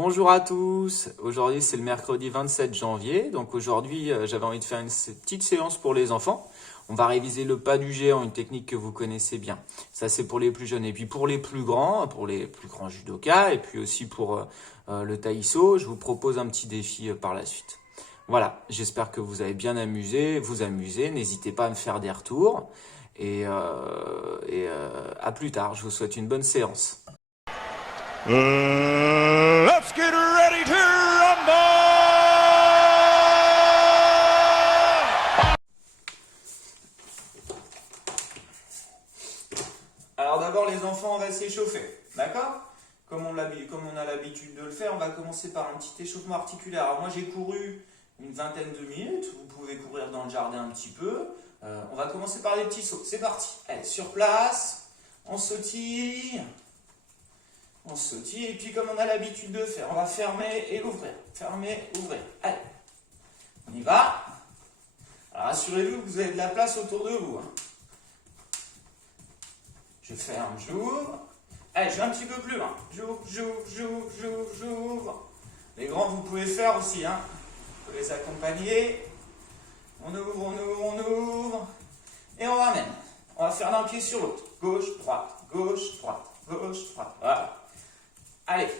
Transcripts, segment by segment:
Bonjour à tous, aujourd'hui c'est le mercredi 27 janvier, donc aujourd'hui j'avais envie de faire une petite séance pour les enfants. On va réviser le pas du géant, une technique que vous connaissez bien. Ça c'est pour les plus jeunes et puis pour les plus grands judokas et puis aussi pour le taïso, je vous propose un petit défi par la suite. Voilà, j'espère que vous avez bien vous amusé, n'hésitez pas à me faire des retours et à plus tard, je vous souhaite une bonne séance. Let's get ready to rumble! Alors d'abord les enfants, on va s'échauffer, d'accord? Comme on a l'habitude de le faire, on va commencer par un petit échauffement articulaire. Alors moi j'ai couru une vingtaine de minutes, vous pouvez courir dans le jardin un petit peu. On va commencer par les petits sauts, c'est parti. Allez, sur place, on sautille. On sautille et puis comme on a l'habitude de faire, on va fermer et ouvrir. Fermer, ouvrir. Allez, on y va. Alors rassurez-vous que vous avez de la place autour de vous. Je ferme, j'ouvre. Allez, je vais un petit peu plus loin. J'ouvre. Les grands, vous pouvez faire aussi. Vous pouvez les accompagner. On ouvre. Et on ramène. On va faire d'un pied sur l'autre. Gauche, droite, gauche, droite, gauche, droite. Voilà. Allez,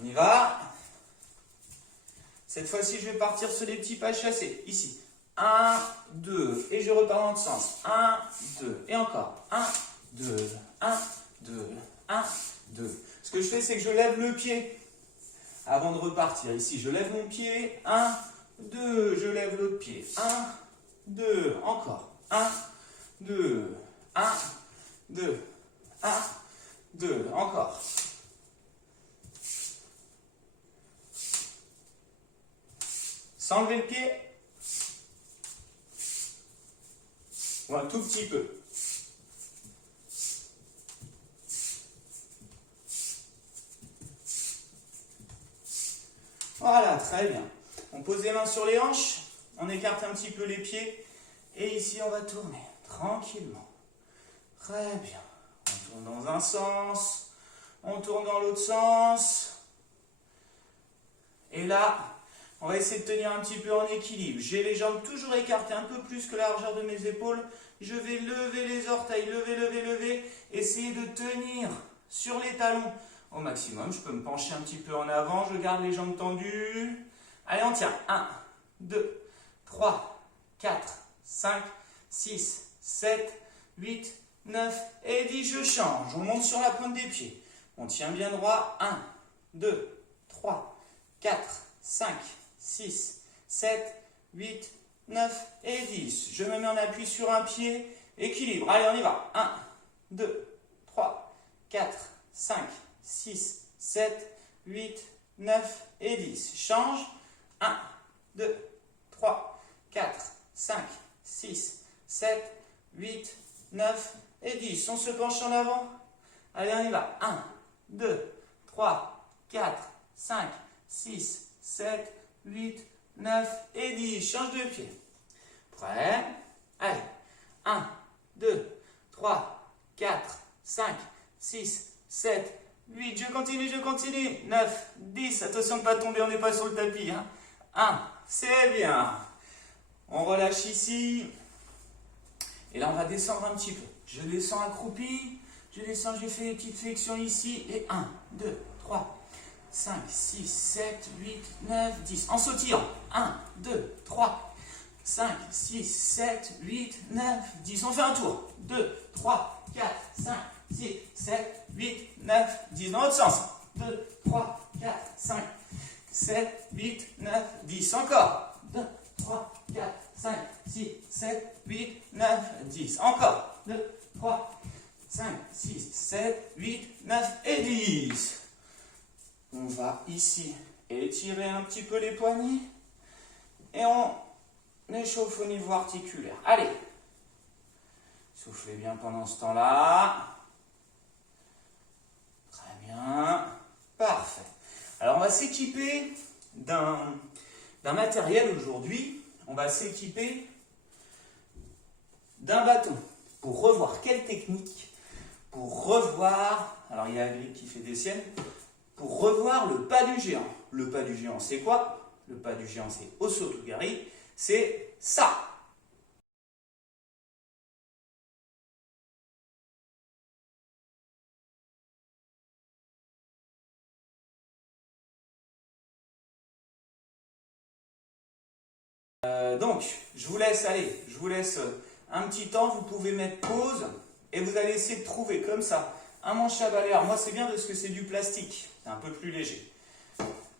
on y va. Cette fois-ci, je vais partir sur les petits pas chassés. Ici, 1, 2, et je repars dans l'autre sens. 1, 2, et encore. 1, 2, 1, 2, 1, 2. Ce que je fais, c'est que je lève le pied avant de repartir. Ici, je lève mon pied. 1, 2, je lève l'autre pied. 1, 2, encore. 1, 2, 1, 2, 1, 2, encore. Sans lever le pied. Ou un tout petit peu. Voilà, très bien. On pose les mains sur les hanches, on écarte un petit peu les pieds et ici on va tourner tranquillement. Très bien. On tourne dans un sens, on tourne dans l'autre sens. Et là, on va essayer de tenir un petit peu en équilibre. J'ai les jambes toujours écartées un peu plus que la largeur de mes épaules. Je vais lever les orteils, lever. Essayer de tenir sur les talons au maximum. Je peux me pencher un petit peu en avant, je garde les jambes tendues. Allez, on tient. 1, 2, 3, 4, 5, 6, 7, 8, 9 et 10, je change. On monte sur la pointe des pieds. On tient bien droit. 1, 2, 3, 4, 5, 6, 7, 8, 9 et 10. Je me mets en appui sur un pied. Équilibre. Allez, on y va. 1, 2, 3, 4, 5, 6, 7, 8, 9 et 10. Change. 1, 2, 3, 4, 5, 6, 7, 8, 9 et 10. On se penche en avant. Allez, on y va. 1, 2, 3, 4, 5, 6, 7, 8, 9 et 10. Change de pied. Prêt? Allez. 1, 2, 3, 4, 5, 6, 7, 8. Je continue. 9, 10. Attention de ne pas tomber, on n'est pas sur le tapis. 1, c'est bien. On relâche ici. Et là, on va descendre un petit peu. Je descends accroupi. J'ai fait des petites flexions ici. Et 1, 2, 3, 5, 6, 7, 8, 9, 10. En sautillant. 1, 2, 3, 5, 6, 7, 8, 9, 10. On fait un tour. 2, 3, 4, 5, 6, 7, 8, 9, 10. Dans l'autre sens. 2, 3, 4, 5, 7, 8, 9, 10. Encore. 2, 3, 4, 5, 6, 7, 8, 9, 10. Encore. 2, 3, 5, 6, 7, 8, 9 et 10. On va ici étirer un petit peu les poignets. Et on échauffe au niveau articulaire. Allez. Soufflez bien pendant ce temps-là. Très bien. Parfait. Alors on va s'équiper d'un matériel aujourd'hui. On va s'équiper d'un bâton pour revoir quelle technique, pour revoir, alors il y a Agric qui fait des siennes, pour revoir le pas du géant. Le pas du géant, c'est quoi? Le pas du géant, c'est Osotogari. C'est ça. Donc, je vous laisse un petit temps, vous pouvez mettre pause et vous allez essayer de trouver comme ça un manche à balai. Moi, c'est bien parce que c'est du plastique, c'est un peu plus léger.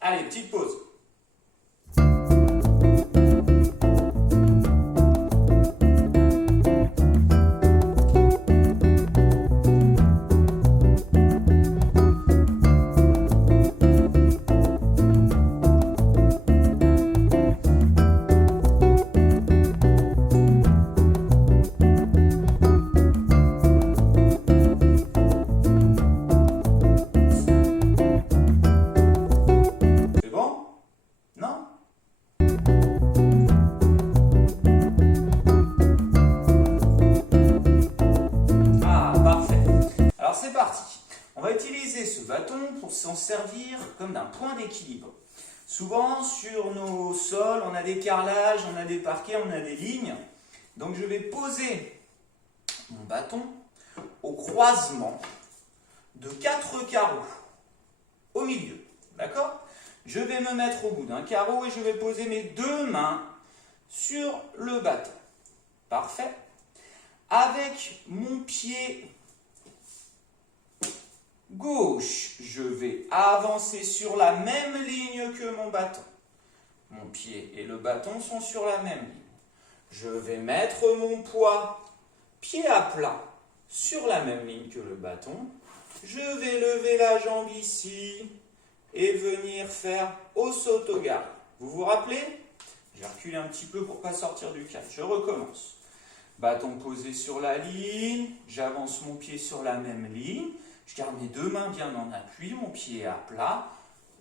Allez, petite pause. Pour s'en servir comme d'un point d'équilibre. Souvent sur nos sols, on a des carrelages, on a des parquets, on a des lignes. Donc je vais poser mon bâton au croisement de 4 carreaux au milieu. D'accord? Je vais me mettre au bout d'un carreau et je vais poser mes 2 mains sur le bâton. Parfait. Avec mon pied gauche, je vais avancer sur la même ligne que mon bâton. Mon pied et le bâton sont sur la même ligne. Je vais mettre mon poids pied à plat sur la même ligne que le bâton. Je vais lever la jambe ici et venir faire Osotogari. Vous vous rappelez? Je vais reculer un petit peu pour ne pas sortir du cadre. Je recommence. Bâton posé sur la ligne, j'avance mon pied sur la même ligne. Je garde mes 2 mains bien en appui, mon pied est à plat.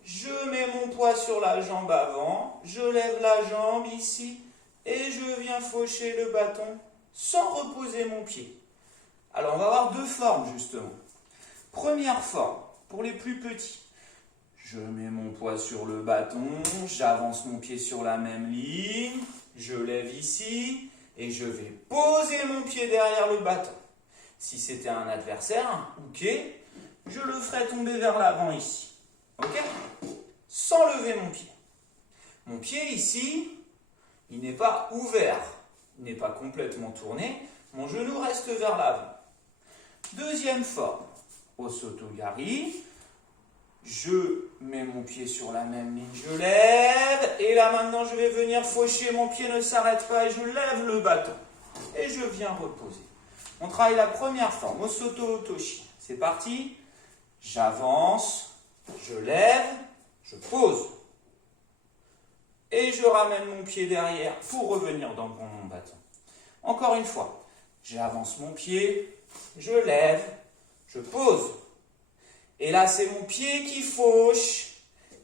Je mets mon poids sur la jambe avant, je lève la jambe ici et je viens faucher le bâton sans reposer mon pied. Alors on va avoir 2 formes justement. Première forme, pour les plus petits. Je mets mon poids sur le bâton, j'avance mon pied sur la même ligne, je lève ici et je vais poser mon pied derrière le bâton. Si c'était un adversaire, ok, je le ferai tomber vers l'avant ici. Ok? Sans lever mon pied. Mon pied ici, il n'est pas ouvert, il n'est pas complètement tourné. Mon genou reste vers l'avant. Deuxième forme, Osotogari. Je mets mon pied sur la même ligne, je lève. Et là maintenant, je vais venir faucher. Mon pied ne s'arrête pas et je lève le bâton. Et je viens reposer. On travaille la première forme, Osoto Otoshi. C'est parti. J'avance, je lève, je pose. Et je ramène mon pied derrière pour revenir dans mon bâton. Encore une fois, j'avance mon pied, je lève, je pose. Et là, c'est mon pied qui fauche,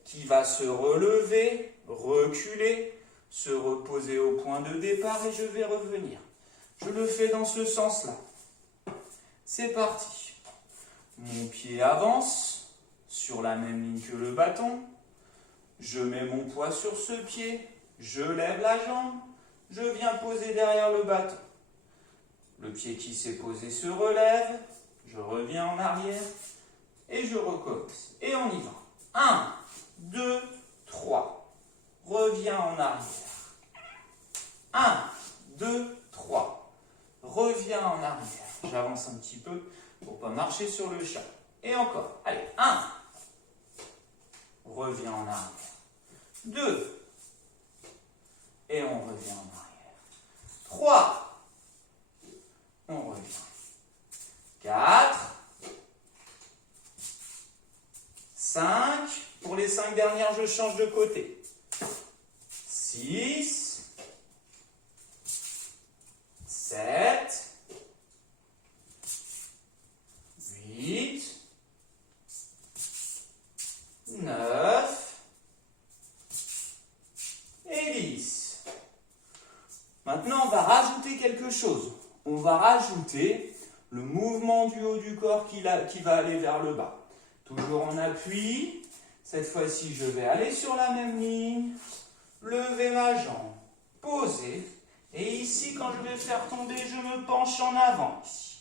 qui va se relever, reculer, se reposer au point de départ et je vais revenir. Je le fais dans ce sens-là. C'est parti. Mon pied avance sur la même ligne que le bâton. Je mets mon poids sur ce pied. Je lève la jambe. Je viens poser derrière le bâton. Le pied qui s'est posé se relève. Je reviens en arrière. Et je recommence. Et on y va. 1, 2, 3. Reviens en arrière. 1, 2, 3. Reviens en arrière. J'avance un petit peu pour ne pas marcher sur le chat. Et encore. Allez, 1. Reviens en arrière. 2. Et on revient en arrière. 3. On revient. 4. 5. Pour les 5 dernières, je change de côté. 6. 7. 8, 9 et 10. Maintenant, on va rajouter quelque chose. On va rajouter le mouvement du haut du corps qui va aller vers le bas. Toujours en appui. Cette fois-ci, je vais aller sur la même ligne, lever ma jambe, poser. Et ici, quand je vais faire tomber, je me penche en avant. Ici.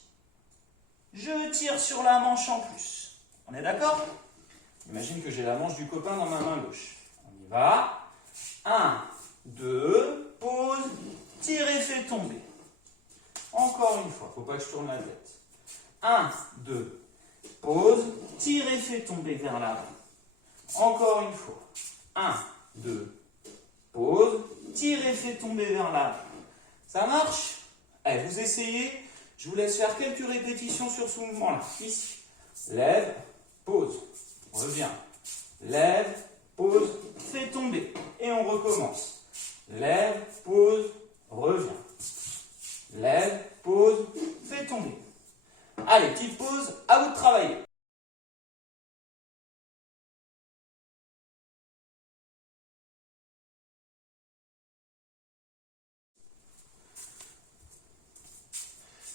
Je tire sur la manche en plus. On est d'accord? Imagine que j'ai la manche du copain dans ma main gauche. On y va. 1, 2, pose, tire et fais tomber. Encore une fois, il ne faut pas que je tourne la tête. 1, 2, pose, tire et fais tomber vers l'avant. Encore une fois. 1, 2, pose, tire et fais tomber vers l'avant. Ça marche? Allez, vous essayez. Je vous laisse faire quelques répétitions sur ce mouvement-là. Ici. Lève, pose, reviens. Lève, pose, fais tomber. Et on recommence. Lève, pose, reviens. Lève, pose, fais tomber. Allez, petite pause, à vous de travailler.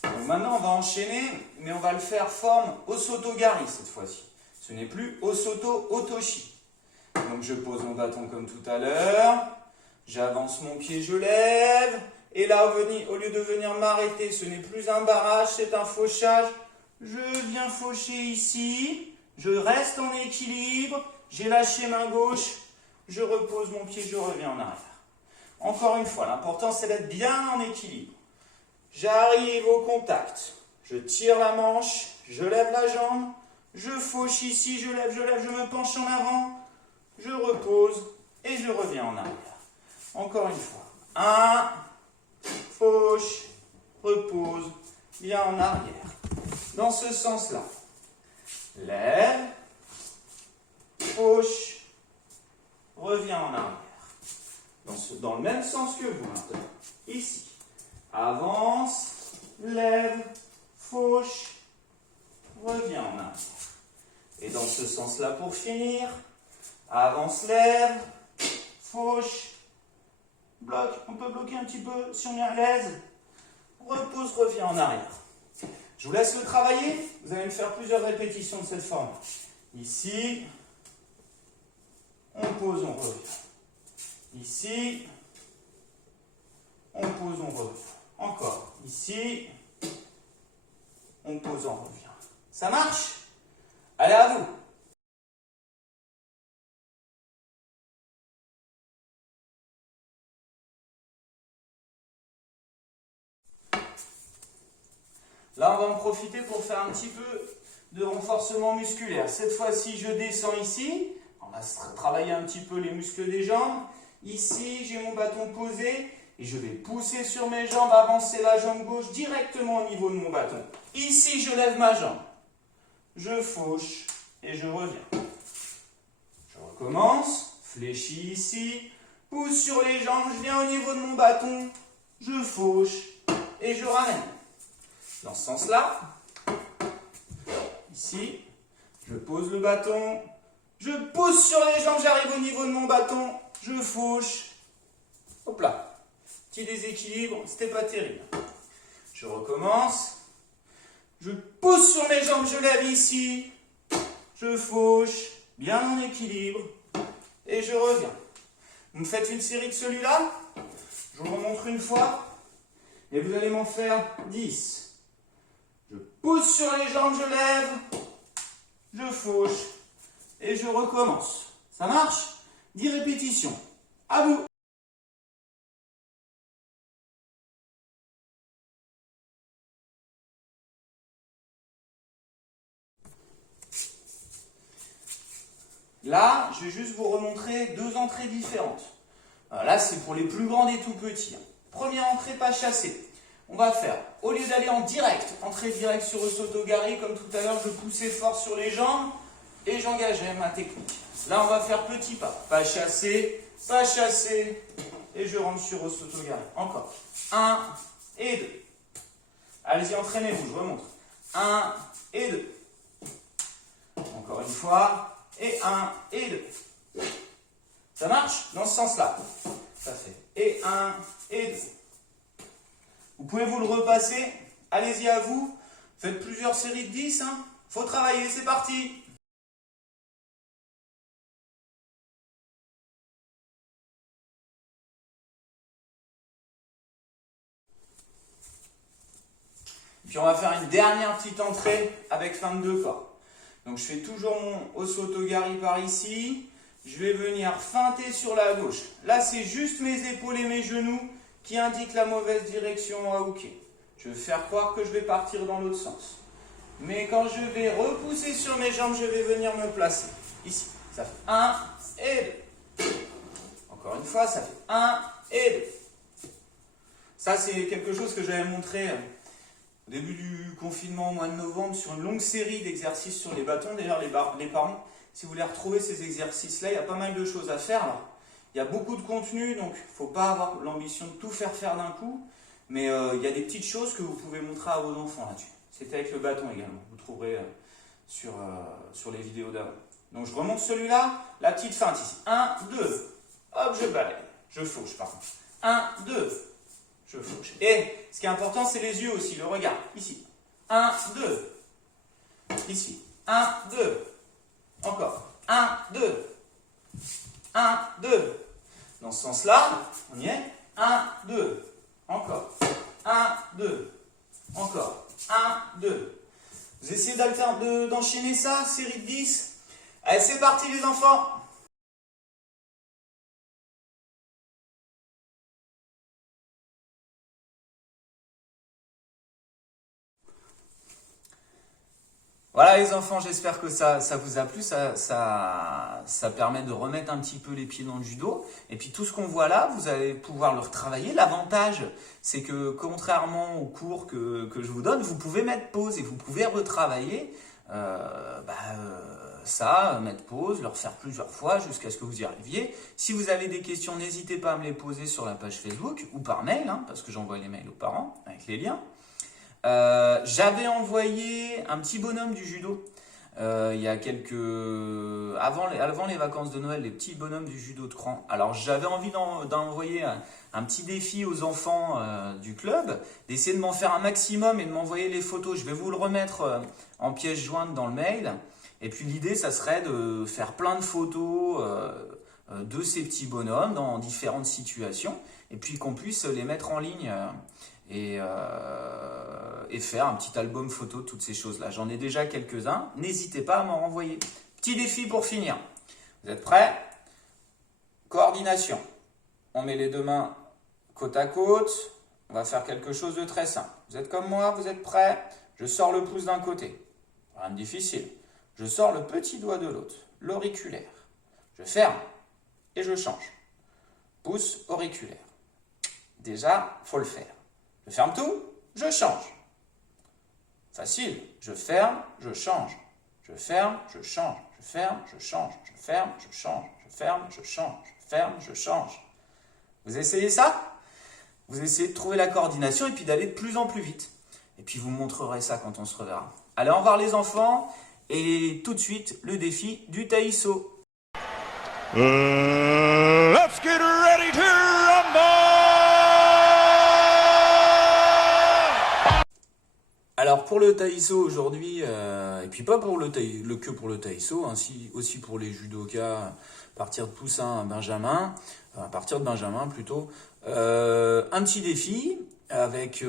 Donc maintenant, on va enchaîner, mais on va le faire forme Osotogari cette fois-ci. Ce n'est plus Osoto Otoshi. Donc je pose mon bâton comme tout à l'heure. J'avance mon pied, je lève. Et là, au lieu de venir m'arrêter, ce n'est plus un barrage, c'est un fauchage. Je viens faucher ici. Je reste en équilibre. J'ai lâché main gauche. Je repose mon pied, je reviens en arrière. Encore une fois, l'important c'est d'être bien en équilibre. J'arrive au contact. Je tire la manche. Je lève la jambe. Je fauche ici, je lève, je me penche en avant. Je repose et je reviens en arrière. Encore une fois. 1, fauche, repose, bien en arrière. Dans ce sens-là. Lève, fauche, reviens en arrière. Dans le même sens que vous maintenant. Ici. Avance, lève, fauche, reviens en arrière. Et dans ce sens-là pour finir. Avance, lève, fauche, bloque. On peut bloquer un petit peu si on est à l'aise. Repose, revient en arrière. Je vous laisse le travailler. Vous allez me faire plusieurs répétitions de cette forme. Ici, on pose, on revient. Ici, on pose, on revient. Encore. Ici, on pose, on revient. Ça marche? Allez, à vous! Là, on va en profiter pour faire un petit peu de renforcement musculaire. Cette fois-ci, je descends ici. On va travailler un petit peu les muscles des jambes. Ici, j'ai mon bâton posé et je vais pousser sur mes jambes, avancer la jambe gauche directement au niveau de mon bâton. Ici, je lève ma jambe. Je fauche et je reviens. Je recommence. Fléchis ici. Pousse sur les jambes. Je viens au niveau de mon bâton. Je fauche et je ramène. Dans ce sens-là, ici, je pose le bâton, je pousse sur les jambes, j'arrive au niveau de mon bâton, je fauche, hop là, petit déséquilibre, c'était pas terrible. Je recommence, je pousse sur mes jambes, je lève ici, je fauche, bien en équilibre, et je reviens. Vous me faites une série de celui-là, je vous remontre une fois, et vous allez m'en faire 10. Je pousse sur les jambes, je lève, je fauche et je recommence. Ça marche? 10 répétitions. À vous! Là, je vais juste vous remontrer 2 entrées différentes. Là, c'est pour les plus grands et tout petits. Première entrée, pas chassée. On va faire, au lieu d'aller en direct, entrée directe sur Osotogari, comme tout à l'heure, je poussais fort sur les jambes et j'engageais ma technique. Là, on va faire petit pas chassé, et je rentre sur Osotogari. Encore. 1 et 2. Allez-y, entraînez-vous, je remonte. 1 et 2. Encore une fois, et 1 et 2. Ça marche? Dans ce sens-là. Ça fait et 1 et 2. Vous pouvez vous le repasser. Allez-y à vous. Faites plusieurs séries de 10. Faut travailler, c'est parti. Puis on va faire une dernière petite entrée avec fin de 2 corps. Donc je fais toujours mon osotogari par ici. Je vais venir feinter sur la gauche. Là, c'est juste mes épaules et mes genoux qui indiquent la mauvaise direction à hooker. Je vais faire croire que je vais partir dans l'autre sens. Mais quand je vais repousser sur mes jambes, je vais venir me placer. Ici, ça fait 1 et 2. Encore une fois, ça fait 1 et 2. Ça, c'est quelque chose que j'avais montré au début du confinement au mois de novembre sur une longue série d'exercices sur les bâtons. D'ailleurs, les parents, si vous voulez retrouver ces exercices-là, il y a pas mal de choses à faire. Alors, il y a beaucoup de contenu, donc il ne faut pas avoir l'ambition de tout faire d'un coup. Mais il y a des petites choses que vous pouvez montrer à vos enfants là-dessus. C'était avec le bâton également. Vous trouverez sur les vidéos d'avant. Donc je remonte celui-là, la petite feinte ici. 1, 2, hop, je balaye. Je fauche par contre. 1, 2, je fauche. Et ce qui est important, c'est les yeux aussi, le regard. Ici. 1, 2. Ici. 1, 2. Encore. 1, 2. 1, 2. Dans ce sens-là, on y est. 1, 2. Encore. 1, 2. Encore. 1, 2. Vous essayez d'enchaîner ça, série de 10. Allez, c'est parti les enfants. Voilà les enfants, j'espère que ça vous a plu, ça permet de remettre un petit peu les pieds dans le judo. Et puis tout ce qu'on voit là, vous allez pouvoir le retravailler. L'avantage, c'est que contrairement aux cours que je vous donne, vous pouvez mettre pause et vous pouvez retravailler mettre pause, le refaire plusieurs fois jusqu'à ce que vous y arriviez. Si vous avez des questions, n'hésitez pas à me les poser sur la page Facebook ou par mail, parce que j'envoie les mails aux parents avec les liens. J'avais envoyé un petit bonhomme du judo il y a avant les vacances de Noël, les petits bonhommes du judo de cran. Alors j'avais envie d'envoyer un petit défi aux enfants du club, d'essayer de m'en faire un maximum et de m'envoyer les photos. Je vais vous le remettre en pièce jointe dans le mail. Et puis l'idée, ça serait de faire plein de photos de ces petits bonhommes dans différentes situations et puis qu'on puisse les mettre en ligne et faire un petit album photo de toutes ces choses-là. J'en ai déjà quelques-uns. N'hésitez pas à m'en renvoyer. Petit défi pour finir. Vous êtes prêts? Coordination. On met les deux mains côte à côte. On va faire quelque chose de très simple. Vous êtes comme moi? Vous êtes prêts? Je sors le pouce d'un côté. Rien de difficile. Je sors le petit doigt de l'autre. L'auriculaire. Je ferme et je change. Pouce auriculaire. Déjà, il faut le faire. Je ferme tout, je change. Facile. Je ferme, je change. Je ferme, je change. Je ferme, je change. Je ferme, je change. Je ferme, je change. Je ferme, je change. Vous essayez ça? Vous essayez de trouver la coordination et puis d'aller de plus en plus vite. Et puis vous me montrerez ça quand on se reverra. Allez, au revoir les enfants. Et tout de suite, le défi du Taiso. Let's get ready to rumble! Alors pour le Taiso aujourd'hui, et puis pas pour que pour le Taiso, aussi pour les judokas, à partir de poussin à Benjamin, à partir de Benjamin plutôt, un petit défi avec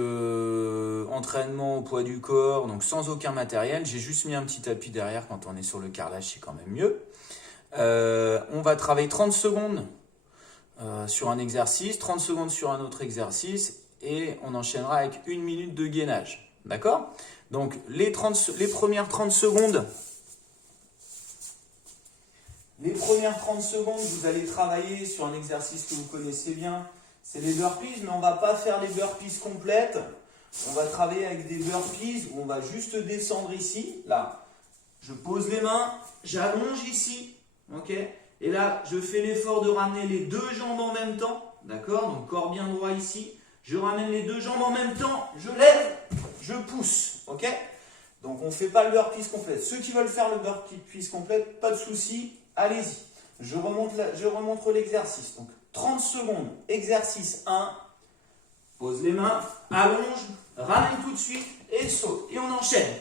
entraînement au poids du corps, donc sans aucun matériel. J'ai juste mis un petit tapis derrière quand on est sur le carrelage, c'est quand même mieux. On va travailler 30 secondes sur un exercice, 30 secondes sur un autre exercice et on enchaînera avec 1 minute de gainage. D'accord? Donc les premières 30 secondes, vous allez travailler sur un exercice que vous connaissez bien, c'est les burpees, mais on ne va pas faire les burpees complètes. On va travailler avec des burpees où on va juste descendre ici, là. Je pose les mains, j'allonge ici, ok? Et là, je fais l'effort de ramener les deux jambes en même temps, d'accord? Donc corps bien droit ici. Je ramène les deux jambes en même temps, je lève, je pousse, ok? Donc on ne fait pas le burpees complet. Ceux qui veulent faire le burpees complet, pas de souci, allez-y. Je remonte l'exercice. Donc 30 secondes, exercice 1, pose les mains, allonge, ramène tout de suite et saute. Et on enchaîne.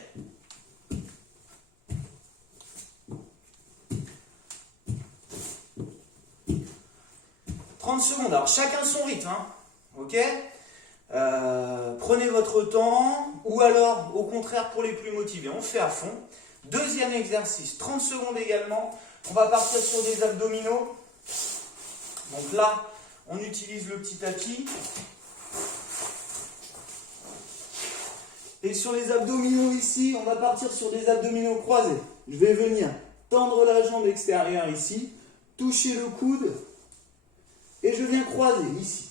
« 30 secondes, alors chacun son rythme, ok ? Prenez votre temps, ou alors, au contraire, pour les plus motivés, on fait à fond. Deuxième exercice, 30 secondes également. On va partir sur des abdominaux. Donc là, on utilise le petit tapis. Et sur les abdominaux ici, on va partir sur des abdominaux croisés. Je vais venir tendre la jambe extérieure ici, toucher le coude, et je viens croiser ici.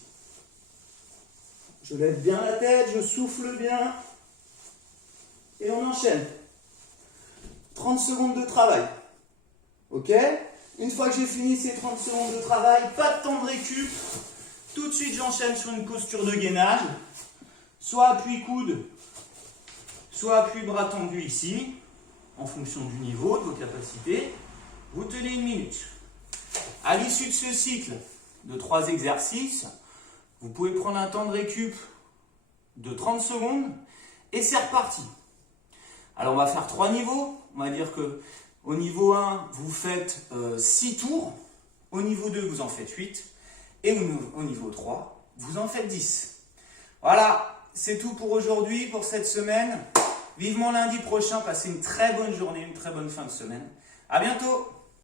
Je lève bien la tête, je souffle bien, et on enchaîne. 30 secondes de travail. Ok? Une fois que j'ai fini ces 30 secondes de travail, pas de temps de récup. Tout de suite, j'enchaîne sur une posture de gainage. Soit appui coude, soit appui bras tendu ici, en fonction du niveau, de vos capacités. Vous tenez 1 minute. À l'issue de ce cycle de 3 exercices, vous pouvez prendre un temps de récup de 30 secondes et c'est reparti. Alors on va faire 3 niveaux. On va dire que au niveau 1, vous faites 6 tours. Au niveau 2, vous en faites 8. Et au niveau 3, vous en faites 10. Voilà, c'est tout pour aujourd'hui, pour cette semaine. Vivement lundi prochain, passez une très bonne journée, une très bonne fin de semaine. À bientôt!